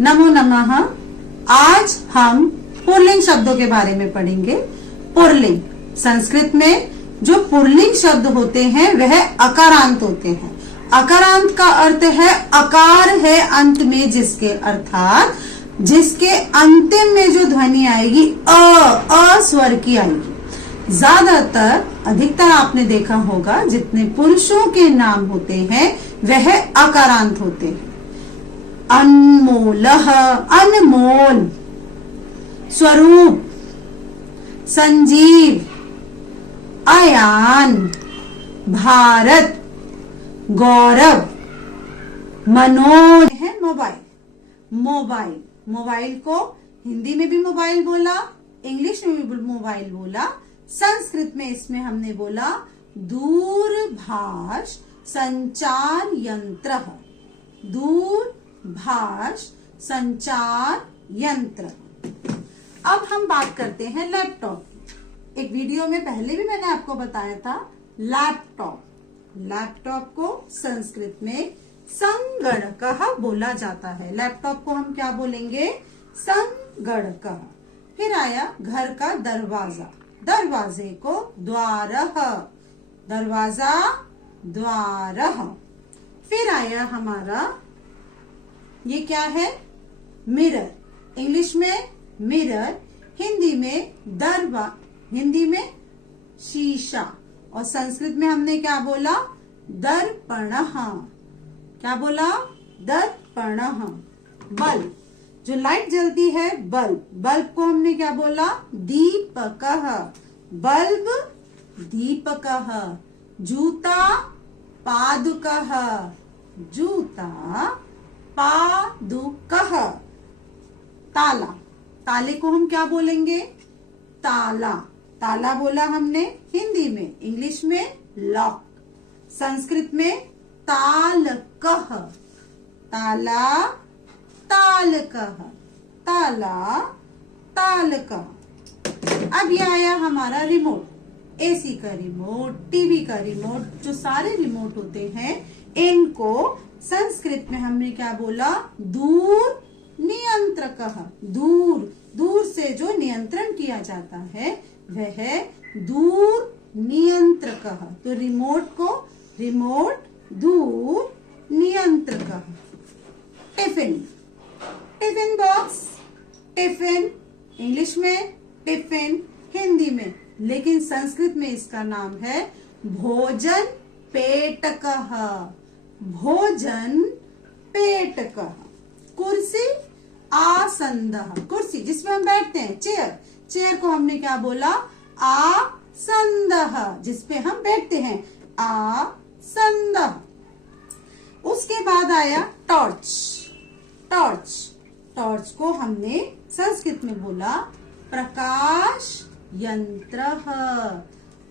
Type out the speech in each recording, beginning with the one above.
नमो नमः। आज हम पुल्लिंग शब्दों के बारे में पढ़ेंगे। पुल्लिंग संस्कृत में जो पुल्लिंग शब्द होते हैं वह अकारांत होते हैं। अकारांत का अर्थ है अकार है अंत में जिसके, अर्थात जिसके अंतिम में जो ध्वनि आएगी अ स्वर की आएगी। ज्यादातर अधिकतर आपने देखा होगा जितने पुरुषों के नाम होते हैं वह अकारांत होते हैं। अनमोलः अनमोल, स्वरूप, संजीव, अयान, भारत, गौरव, मनोज है मोबाइल। मोबाइल मोबाइल को हिंदी में भी मोबाइल बोला, इंग्लिश में भी मोबाइल बोला, संस्कृत में इसमें हमने बोला दूरभाष संचार यंत्र। दूरभाष संचार यंत्र। अब हम बात करते हैं लैपटॉप। एक वीडियो में पहले भी मैंने आपको बताया था लैपटॉप। लैपटॉप को संस्कृत में संगणकः बोला जाता है। लैपटॉप को हम क्या बोलेंगे? संगणकः। फिर आया घर का दरवाजा। दरवाजे को द्वारः, दरवाजा द्वारः। फिर आया हमारा ये क्या है? मिरर। इंग्लिश में मिरर, हिंदी में हिंदी में शीशा, और संस्कृत में हमने क्या बोला? दर्पणः। क्या बोला? दर्पणः। बल्ब, जो लाइट जलती है बल्ब, बल्ब को हमने क्या बोला? दीपकः। बल्ब दीपकः। जूता पादुकः। जूता पादुकः। ताला, ताले को हम क्या बोलेंगे? ताला। ताला बोला हमने हिंदी में, इंग्लिश में लॉक, संस्कृत में तालकः। ताला तालकः। ताला तालकः। अब ये आया हमारा रिमोट। एसी का रिमोट, टीवी का रिमोट, जो सारे रिमोट होते हैं इनको संस्कृत में हमने क्या बोला? दूर नियंत्रकः। दूर, दूर से जो नियंत्रण किया जाता है वह दूर नियंत्रकः। तो रिमोट को रिमोट दूर नियंत्रकः। Tiffin, tiffin box, tiffin English में, टिफिन हिंदी में, लेकिन संस्कृत में इसका नाम है भोजन पेटकः। भोजन पेटकः। कुर्सी आसन्दः। कुर्सी जिसमें हम बैठते हैं, चेयर, चेयर को हमने क्या बोला? आसन्दः। जिसपे हम बैठते हैं, आसन्दः। उसके बाद आया टॉर्च। टॉर्च, टॉर्च को हमने संस्कृत में बोला प्रकाश यंत्रः।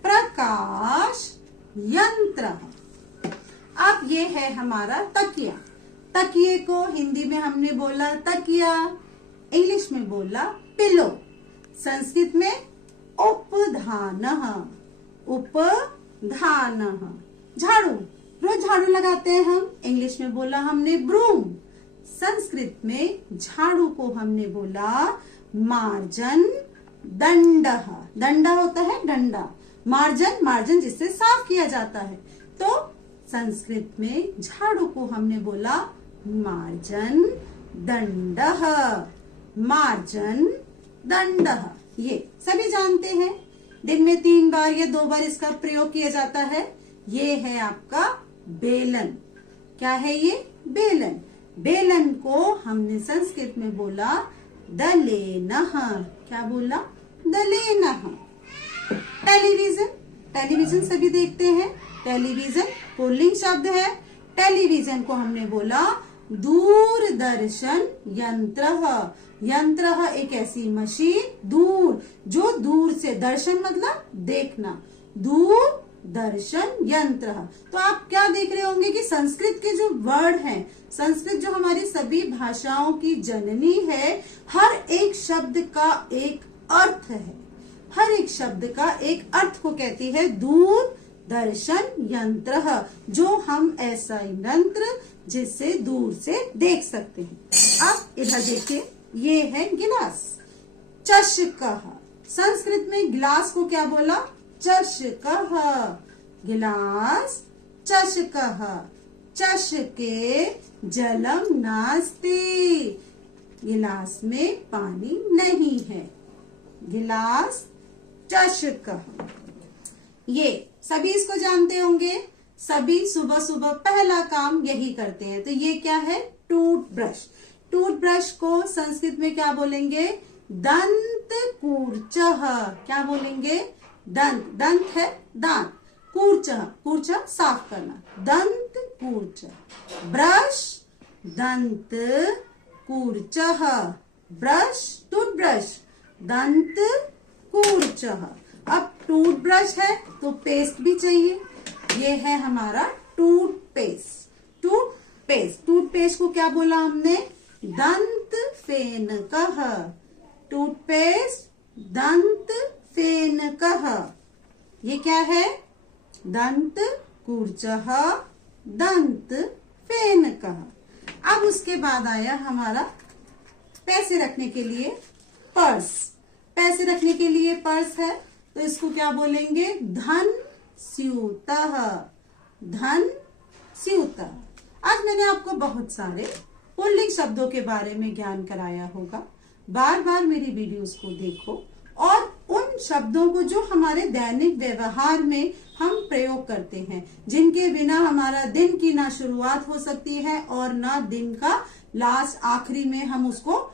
प्रकाश यंत्रः। अब ये है हमारा तकिया। तकिए को हिंदी में हमने बोला तकिया, इंग्लिश में बोला पिलो, संस्कृत में उपधानः। उपधानः। झाड़ू, रोज झाड़ू लगाते हैं हम, इंग्लिश में बोला हमने ब्रूम, संस्कृत में झाड़ू को हमने बोला मार्जन दंडः। दंडा होता है डंडा, मार्जन, मार्जन जिससे साफ किया जाता है, तो संस्कृत में झाड़ू को हमने बोला मार्जन दंडः। मार्जन दंडः। ये सभी जानते हैं, दिन में 3 बार या 2 बार इसका प्रयोग किया जाता है। ये है आपका बेलन। क्या है ये? बेलन। बेलन को हमने संस्कृत में बोला दलेनः। क्या बोला? दलेनः। टेलीविजन, टेलीविजन सभी देखते हैं, टेलीविजन पुल्लिंग शब्द है। टेलीविजन को हमने बोला दूरदर्शन यंत्रः। यंत्रः एक ऐसी मशीन, दूर, जो दूर से, दर्शन मतलब देखना, दूरदर्शन यंत्रः। तो आप क्या देख रहे होंगे कि संस्कृत के जो वर्ड हैं, संस्कृत जो हमारी सभी भाषाओं की जननी है, हर एक शब्द का एक अर्थ है। हर एक शब्द का एक अर्थ को कहती है दूरदर्शन यंत्रः। जो हम ऐसा यंत्र जिससे दूर से देख सकते हैं। अब इधर देखिए, ये है गिलास, चषकः। संस्कृत में गिलास को क्या बोला? चषकः। गिलास चषकः। चषके जलम नास्ति। गिलास में पानी नहीं है। गिलास चषकः। ये सभी इसको जानते होंगे, सभी सुबह सुबह पहला काम यही करते हैं। तो ये क्या है? टूथब्रश। टूथब्रश को संस्कृत में क्या बोलेंगे? दंतकूर्चः। क्या बोलेंगे? दंत, दंत है दांत, कूर्चः, कूर्चः साफ करना, दंतकूर्चः। ब्रश दंतकूर्चः। ब्रश टूथब्रश दंतकूर्चः। अब टूथब्रश है तो पेस्ट भी चाहिए। ये है हमारा टूथपेस्ट। टूथपेस्ट, टूथपेस्ट को क्या बोला हमने? दंतफेनकः। टूथपेस्ट दंतफेनकः। ये क्या है? दंतकूर्चः दंतफेनकः। अब उसके बाद आया हमारा पैसे रखने के लिए पर्स। पैसे रखने के लिए पर्स है तो इसको क्या बोलेंगे? धन स्यूतः। धन स्यूतः। आज मैंने आपको बहुत सारे पुल्लिंग शब्दों के बारे में ज्ञान कराया होगा। बार बार मेरी वीडियोस को देखो और उन शब्दों को जो हमारे दैनिक व्यवहार में हम प्रयोग करते हैं, जिनके बिना हमारा दिन की ना शुरुआत हो सकती है और ना दिन का लास्ट आखिरी में हम उसको